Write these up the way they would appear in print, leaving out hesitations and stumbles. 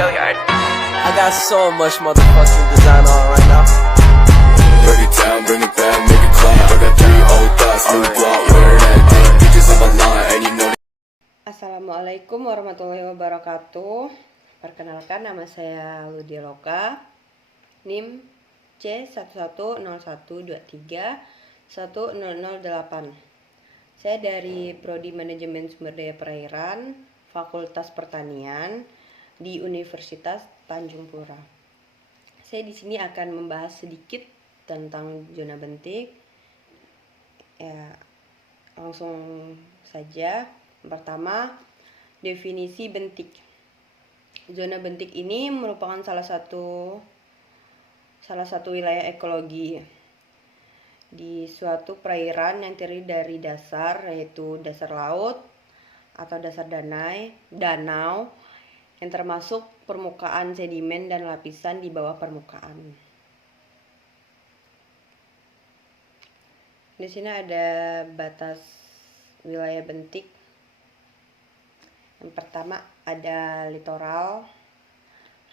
I got so much motherfucking design on right now. Break it down, bring it back, make it clap. I got 3 old thoughts, new block, where that thing. Bitches on my line, and you know. Assalamualaikum warahmatullahi wabarakatuh. Perkenalkan, nama saya Ludia Loka, NIM C1101231008. Saya dari Prodi Manajemen Sumber Daya Perairan, Fakultas Pertanian di Universitas Tanjung Pura. Saya di sini akan membahas sedikit tentang zona bentik. Ya, langsung saja. Pertama, definisi bentik. Zona bentik ini merupakan salah satu wilayah ekologi di suatu perairan yang terdiri dari dasar, yaitu dasar laut atau dasar danau yang termasuk permukaan sedimen dan lapisan di bawah permukaan. Di sini ada batas wilayah bentik. Yang pertama ada litoral.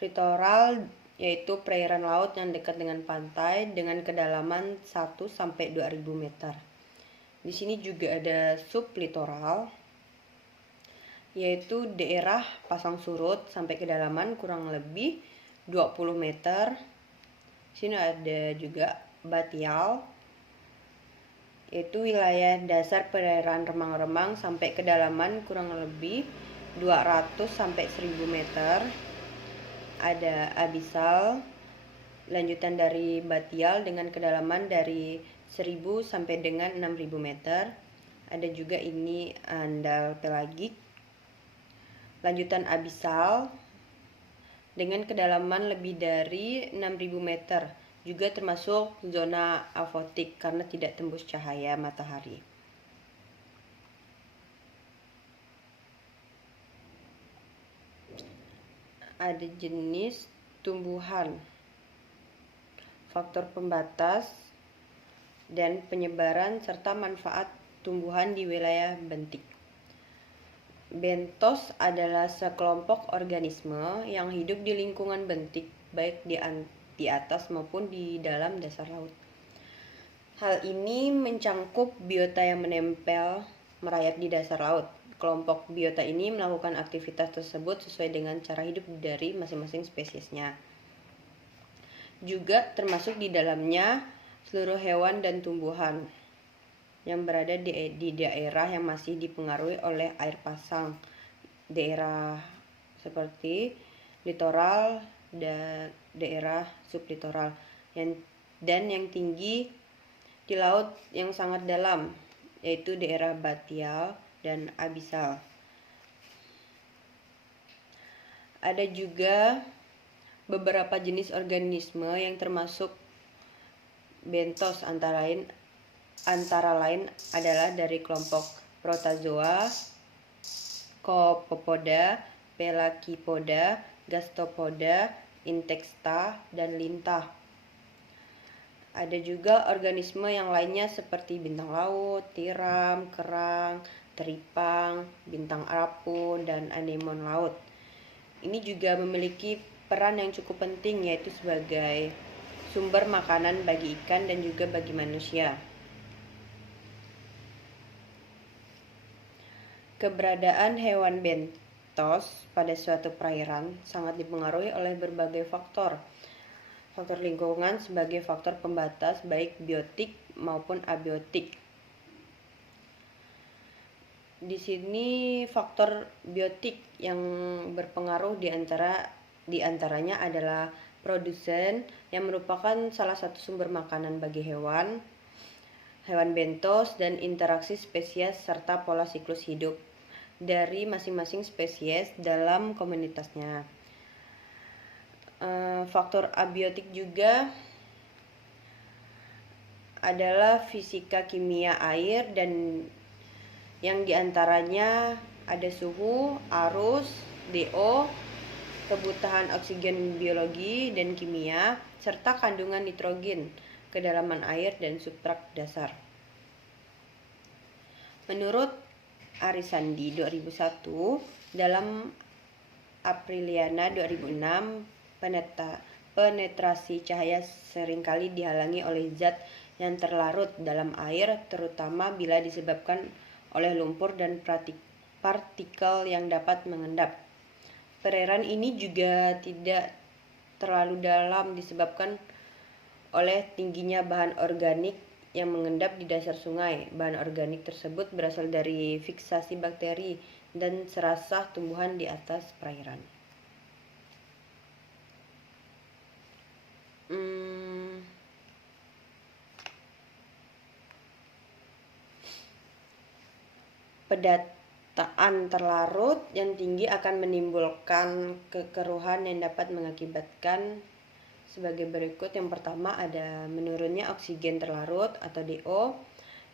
Litoral yaitu perairan laut yang dekat dengan pantai dengan kedalaman 1 sampai 2000 meter. Di sini juga ada sublitoral yaitu daerah pasang surut sampai kedalaman kurang lebih 20 meter. Di sini ada juga batial yaitu wilayah dasar perairan remang-remang sampai kedalaman kurang lebih 200 sampai 1000 meter. Ada abisal, lanjutan dari batial dengan kedalaman dari 1000 sampai dengan 6000 meter. Ada juga ini andal pelagik, lanjutan abisal dengan kedalaman lebih dari 6000 meter. Juga termasuk zona afotik karena tidak tembus cahaya matahari. Ada jenis tumbuhan, faktor pembatas, dan penyebaran serta manfaat tumbuhan di wilayah bentik. Bentos adalah sekelompok organisme yang hidup di lingkungan bentik, baik di atas maupun di dalam dasar laut. Hal ini mencangkup biota yang menempel merayap di dasar laut. Kelompok biota ini melakukan aktivitas tersebut sesuai dengan cara hidup dari masing-masing spesiesnya. Juga termasuk di dalamnya seluruh hewan dan tumbuhan yang berada di daerah yang masih dipengaruhi oleh air pasang, daerah seperti litoral dan daerah sublitoral, dan yang tinggi di laut yang sangat dalam, yaitu daerah batial dan abisal. Ada juga beberapa jenis organisme yang termasuk bentos, antara lain adalah dari kelompok protozoa, Copepoda, Pelagipoda, Gasteropoda, Intexta, dan lintah. Ada juga organisme yang lainnya seperti bintang laut, tiram, kerang, teripang, bintang apung, dan anemon laut. Ini juga memiliki peran yang cukup penting, yaitu sebagai sumber makanan bagi ikan dan juga bagi manusia. Keberadaan hewan bentos pada suatu perairan sangat dipengaruhi oleh berbagai faktor. Faktor lingkungan sebagai faktor pembatas baik biotik maupun abiotik. Di sini faktor biotik yang berpengaruh di antaranya adalah produsen yang merupakan salah satu sumber makanan bagi hewan bentos, dan interaksi spesies serta pola siklus hidup dari masing-masing spesies dalam komunitasnya. Faktor abiotik juga adalah fisika kimia air, dan yang diantaranya ada suhu, arus, DO, kebutuhan oksigen biologi dan kimia, serta kandungan nitrogen, kedalaman air, dan substrat dasar. Menurut Arisandi 2001, dalam Apriliana 2006, penetrasi cahaya seringkali dihalangi oleh zat yang terlarut dalam air, terutama bila disebabkan oleh lumpur dan partikel yang dapat mengendap. Perairan ini juga tidak terlalu dalam disebabkan oleh tingginya bahan organik yang mengendap di dasar sungai. Bahan organik tersebut berasal dari fiksasi bakteri dan serasah tumbuhan di atas perairan. Pendataan terlarut yang tinggi akan menimbulkan kekeruhan yang dapat mengakibatkan sebagai berikut. Yang pertama ada menurunnya oksigen terlarut atau DO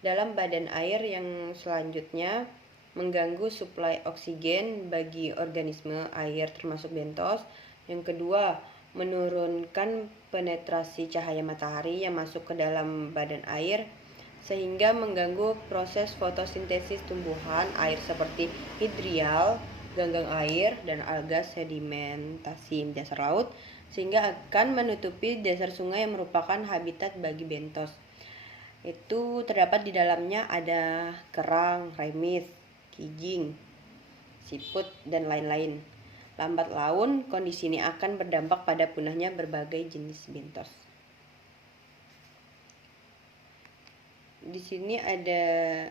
dalam badan air, yang selanjutnya mengganggu suplai oksigen bagi organisme air termasuk bentos. Yang kedua, menurunkan penetrasi cahaya matahari yang masuk ke dalam badan air sehingga mengganggu proses fotosintesis tumbuhan air seperti hidrial, ganggang air, dan alga sedimentasi dasar laut, sehingga akan menutupi dasar sungai yang merupakan habitat bagi bentos. Itu terdapat di dalamnya ada kerang, remis, kijing, siput, dan lain-lain. Lambat laun, kondisi ini akan berdampak pada punahnya berbagai jenis bentos. Di sini ada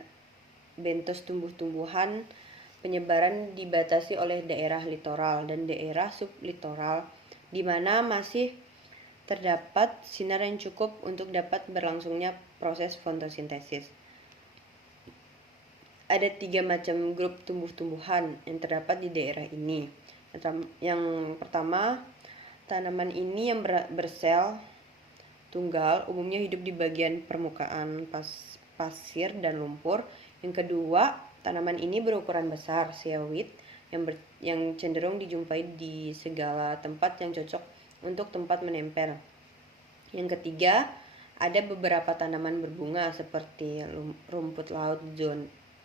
bentos tumbuh-tumbuhan. Penyebaran dibatasi oleh daerah litoral dan daerah sublitoral, di mana masih terdapat sinar yang cukup untuk dapat berlangsungnya proses fotosintesis. Ada 3 macam grup tumbuh-tumbuhan yang terdapat di daerah ini. Yang pertama, tanaman ini yang bersel tunggal umumnya hidup di bagian permukaan pasir dan lumpur. Yang kedua, tanaman ini berukuran besar, seaweed, yang cenderung dijumpai di segala tempat yang cocok untuk tempat menempel. Yang ketiga, ada beberapa tanaman berbunga seperti rumput laut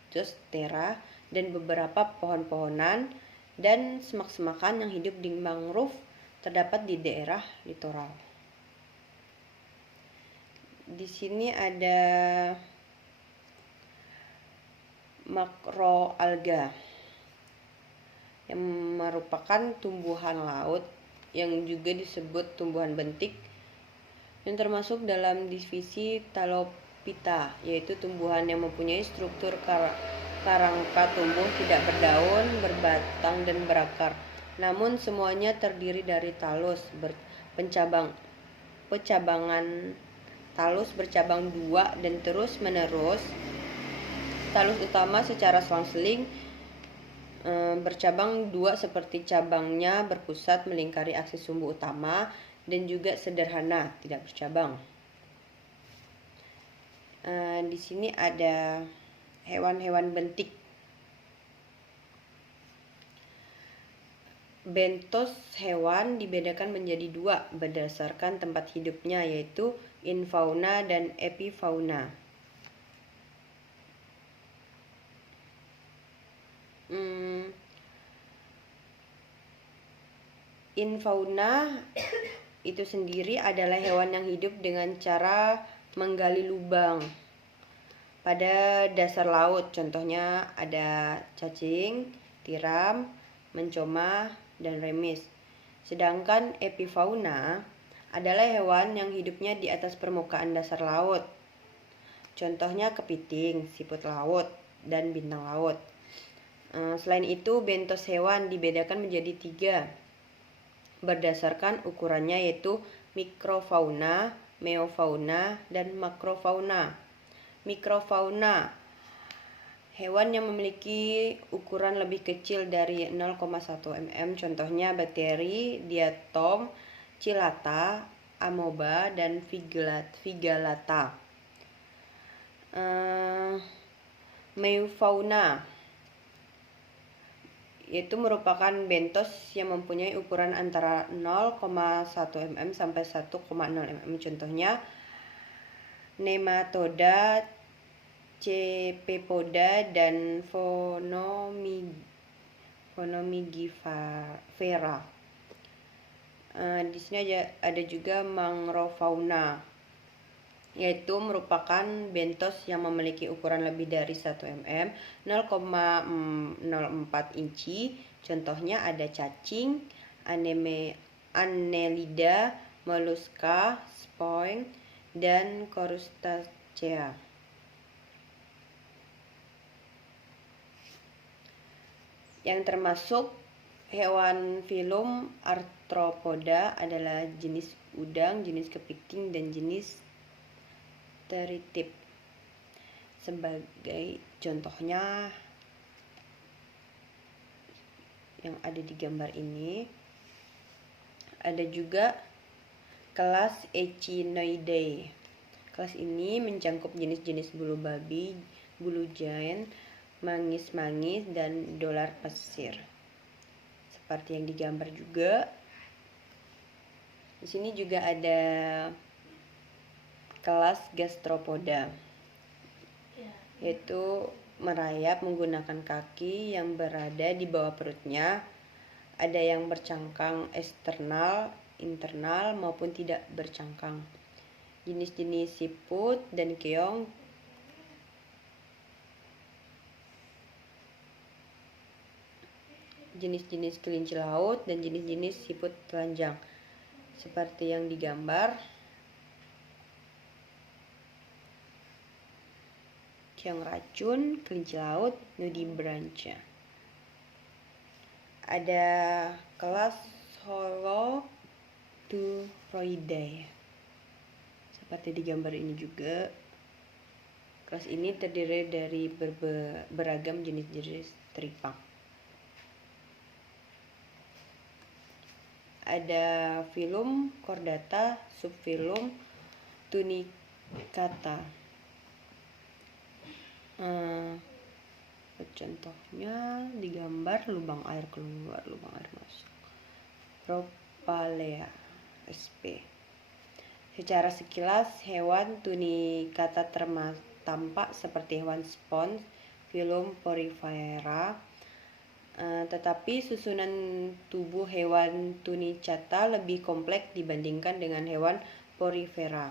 Zostera dan beberapa pohon-pohonan dan semak-semakan yang hidup di mangrove terdapat di daerah litoral. Di sini ada makroalga yang merupakan tumbuhan laut yang juga disebut tumbuhan bentik, yang termasuk dalam divisi Talophyta, yaitu tumbuhan yang mempunyai struktur karangka tumbuh tidak berdaun, berbatang, dan berakar. Namun semuanya terdiri dari talus pecabangan talus bercabang 2 dan terus menerus. Talus utama secara selang-seling bercabang 2 seperti cabangnya berpusat melingkari aksis sumbu utama, dan juga sederhana tidak bercabang. Di sini ada hewan-hewan bentik. Bentos hewan dibedakan menjadi 2 berdasarkan tempat hidupnya, yaitu infauna dan epifauna. Infauna itu sendiri adalah hewan yang hidup dengan cara menggali lubang pada dasar laut. Contohnya ada cacing, tiram, mencoma, dan remis. Sedangkan epifauna adalah hewan yang hidupnya di atas permukaan dasar laut. Contohnya kepiting, siput laut, dan bintang laut. Selain itu, bentos hewan dibedakan menjadi 3 berdasarkan ukurannya, yaitu mikrofauna, meofauna, dan makrofauna. Mikrofauna, hewan yang memiliki ukuran lebih kecil dari 0,1 mm, contohnya bakteri, diatom, chilata, amoeba, dan vigilata. Meofauna yaitu merupakan bentos yang mempunyai ukuran antara 0,1 mm sampai 1,0 mm, contohnya nematoda, Cephepoda, dan conifera. Di sini ada juga mangrofauna, yaitu merupakan bentos yang memiliki ukuran lebih dari 1 mm, 0,04 inci. Contohnya ada cacing, Annelida, mollusca, sponge, dan crustacea. Yang termasuk hewan filum Arthropoda adalah jenis udang, jenis kepiting, dan jenis teritip. Sebagai contohnya yang ada di gambar ini, ada juga kelas Echinoidae. Kelas ini mencakup jenis-jenis bulu babi, bulu giant, mangis-mangis, dan dolar pasir. Seperti yang digambar juga. Di sini juga ada kelas Gastropoda, yaitu merayap menggunakan kaki yang berada di bawah perutnya. Ada yang bercangkang eksternal, internal, maupun tidak bercangkang. Jenis-jenis siput dan keong jenis-jenis kelinci laut, dan jenis-jenis siput telanjang seperti yang digambar. Keong racun, kelinci laut, nudibranchia. Ada kelas Holoturoidae seperti di gambar ini juga. Kelas ini terdiri dari beragam jenis-jenis teripang. Ada filum Chordata, subfilum Tunicata. Contohnya digambar lubang air keluar, lubang air masuk. Propalea sp. Secara sekilas hewan Tunicata tampak seperti hewan spons filum Porifera. Tetapi susunan tubuh hewan Tunicata lebih kompleks dibandingkan dengan hewan Porifera.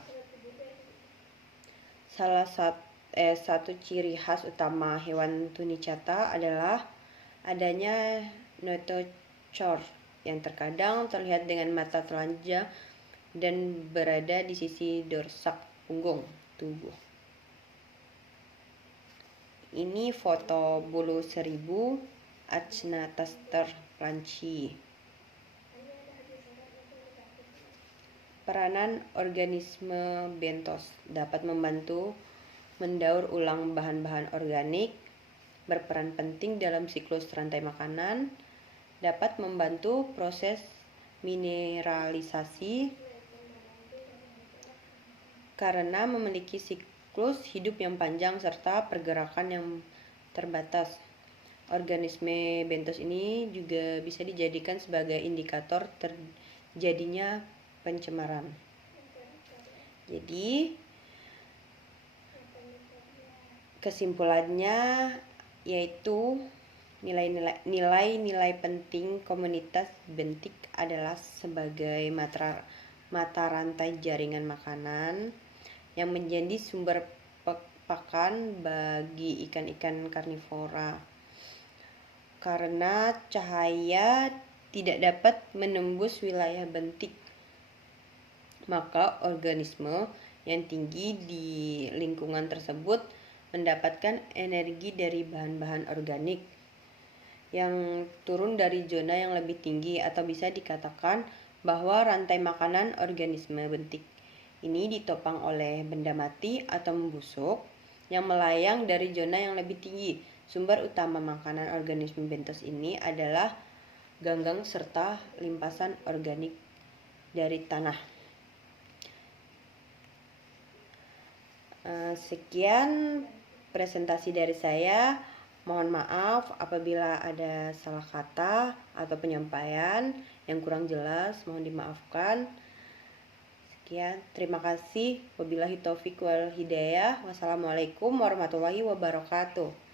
Satu ciri khas utama hewan Tunicata adalah adanya notochord yang terkadang terlihat dengan mata telanjang dan berada di sisi dorsak punggung tubuh. Ini foto bulu seribu Achnataster franci. Peranan organisme bentos dapat membantu mendaur ulang bahan-bahan organik, berperan penting dalam siklus rantai makanan, dapat membantu proses mineralisasi karena memiliki siklus hidup yang panjang serta pergerakan yang terbatas. Organisme bentos ini juga bisa dijadikan sebagai indikator terjadinya pencemaran. Jadi kesimpulannya yaitu nilai-nilai penting komunitas bentik adalah sebagai mata rantai jaringan makanan yang menjadi sumber pakan bagi ikan-ikan karnivora. Karena cahaya tidak dapat menembus wilayah bentik, maka organisme yang tinggi di lingkungan tersebut mendapatkan energi dari bahan-bahan organik yang turun dari zona yang lebih tinggi, atau bisa dikatakan bahwa rantai makanan organisme bentik ini ditopang oleh benda mati atau membusuk yang melayang dari zona yang lebih tinggi. Sumber utama makanan organisme bentos ini adalah ganggang serta limpasan organik dari tanah. Sekian presentasi dari saya. Mohon maaf apabila ada salah kata atau penyampaian yang kurang jelas, mohon dimaafkan. Sekian, terima kasih. Wabillahi taufiq wal hidayah. Wassalamualaikum warahmatullahi wabarakatuh.